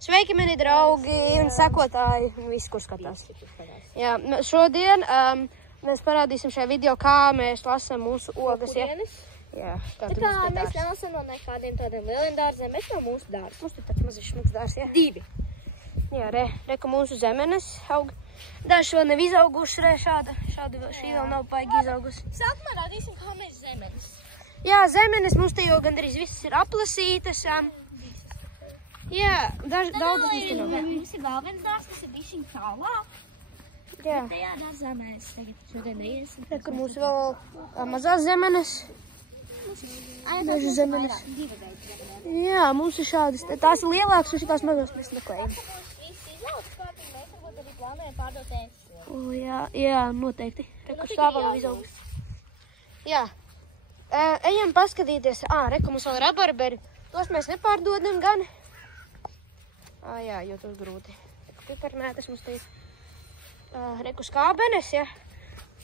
Sveiki, mani draugi un sekotāji, visi, kur skatās. Jā, šodien mēs parādīsim šajā video, kā mēs lasām mūsu ogas. Jā, tā kā mēs nelasām no nekādiem tādiem lieliem dārziem, mēs no mūsu dārza. Mums tur tāds mazs šmuks dārs, jā? 2. Jā, ka mūsu zemenes aug. Daži vēl nav izauguši, šī vēl nav paigi izaugusi. Sākumā rādīsim, kā mēs zemenes. Jā, zemenes mums te jau gandrīz visas ir aplasītas. Jā, daudzas īsti nav. Mums ir vēl viens dārs, kas ir bišķiņ tālāk. Jā. Tajā dārzā mēs tagad šodien iesim. Kur mums vēl mazās zemenes. Dažas zemenes. Jā, mums ir šādas. Tās ir lielākas un šitās mazās mēs meklējam. Jā, noteikti. Stāvā vēl izaugus. Jā. Ejam paskatīties. Reku mums vēl rabarberi. Tos mēs nepārdodam gan. Jā, jo tos grūti. Piparmētas mums te ir. Reku skābenes, ja.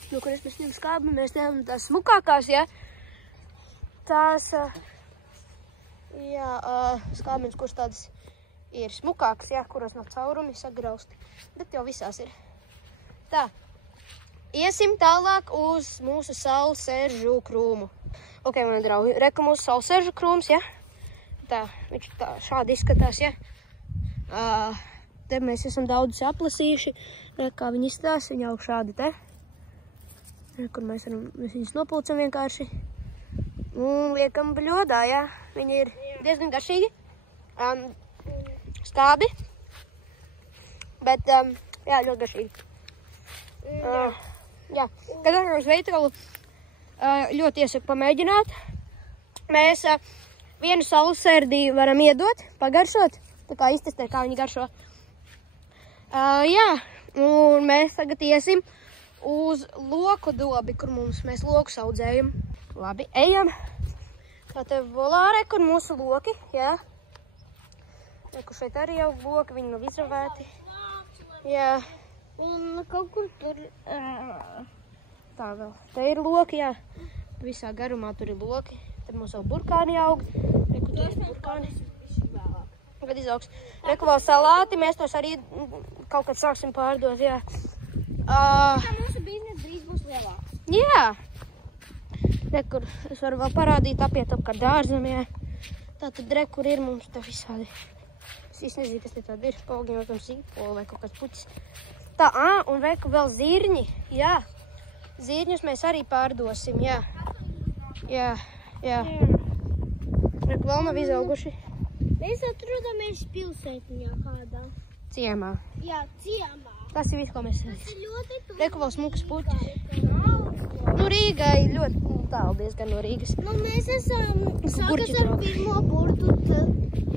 No kuras mēs ņem skābi, mēs ņemam tās smukākās, ja. Tās, skābenes, kuras tādas ir smukākas, ja, kuras nav caurumi sagrausti. Bet jau visās ir. Tā. Iesim tālāk uz mūsu saulseržu krūmu. Ok, mani draugi, reku mūsu saulseržu krūms, ja. Tā, viņš tā šādi izskatās, ja. Te mēs esam daudz aplasījuši. Kā viņi izstās, viņi aug šādi te. Kur mēs viņus nopulcam vienkārši. Un liekam bļodā, jā. Viņi ir diezgan garšīgi. Skābi. Bet, jā, ļoti garšīgi. Jā, kad varam uz veikalu, ļoti iesaku pamēģināt. Mēs vienu saulsērdi varam iedot, pagaršot. Tā kā iztestēt, kā viņi garšo. Jā, un mēs tagad iesim uz loku dobi, kur mēs lokus audzējam. Labi, ejam. Tā te volāre, kur mūsu loki, jā. Kur šeit arī jau loki, viņi nav izravēti. Jā. Un kaut kur tur... Tā vēl. Te ir loki, jā. Visā garumā tur ir loki. Tad mums vēl burkāni aug. Reku, tur ir burkāni. Kad izaugs. Reku vēl salāti, mēs tos arī kaut kad sāksim pārdot, jā. Mūsu biznes drīz būs lielāks. Jā. Rekur, es varu vēl parādīt apiet apkārt dārzam, jā. Tātad rekur ir mums tā visādi. Es īsti nezinu, kas te tāda ir. Paugļņotam sīpoli vai kaut kāds puķis. Tā, un reku vēl zirņi, jā. Zirņus mēs arī pārdosim, jā. Jā. Reku vēl nav izauguši. Mēs atrodamies pilsētiņā kādā. Ciemā. Jā, ciemā. Tas ir viss, ko mēs Tas ir ļoti tuvu. Reku vēl smukas puķis. Rīgai ļoti tālu diezgan no Rīgas. Mēs esam sākas ar pirmo burtu.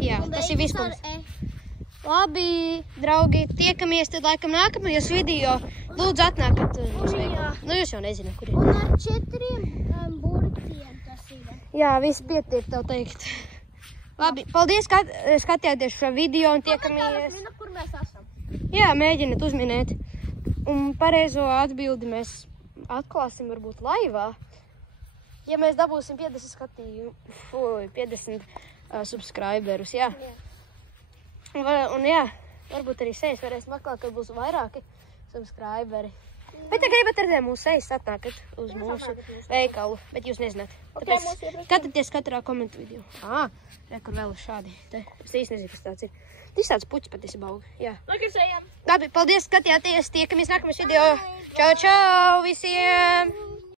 Jā, tas ir viss, ko mēs. Labi, draugi, tiekamies tad laikam nākamajos video. Lūdzu, atnākat uz veikalu. Jūs jau nezināt, kur ir. Un ar 4 burtiem tas ir. Jā, viss pietiek tev teikt. Labi, paldies, ka skatījāties šo video un tiekamies. Komentāros kur mēs esam. Jā, mēģiniet uzminēt. Un pareizo atbildi mēs atklāsim varbūt laivā. Ja mēs dabūsim 50 skatījumu, 50 subscriberus, jā. Un jā, varbūt arī sejas varēsim atklāt, kad būs vairāki subscriberi. Bet ja gribat redzēt mūsu sejas, atnākat uz mūsu veikalu, bet jūs nezināt. Tāpēc skatāties katrā komentu video. Rekur vēl šādi. Es īsti nezinu, kas tāds ir. Tas tāds puķis patiesībā aug. Jā. Labi, Labi, paldies, skatījāties. Tiekamies nākamajos video. Čau, čau visiem!